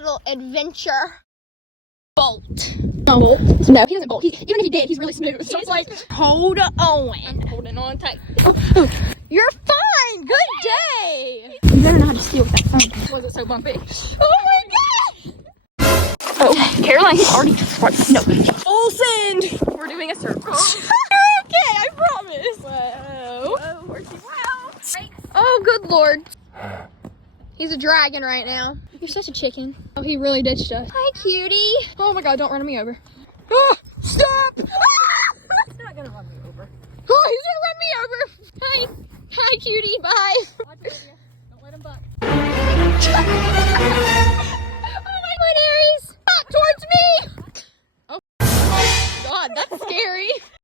little adventure. Bolt. No, bolt. No, he doesn't bolt. Even if he did, he's really smooth. So it's like, Hold on. I'm holding on tight. You're fine. Good day. You better know how to steal with that phone. Was it so bumpy? Oh my god. Oh, Caroline, he's already. No. Full send. We're doing a circle. You're okay. I promise. Whoa. Oh, horsey, wow. Oh, good lord. He's a dragon right now. You're such a chicken. Oh, he really ditched us. Hi, cutie. Oh my god, don't run me over. Oh, stop! He's not gonna run me over. Oh, he's gonna run me over. Hi. Hi, cutie. Bye. Watch Olivia. Don't let him buck.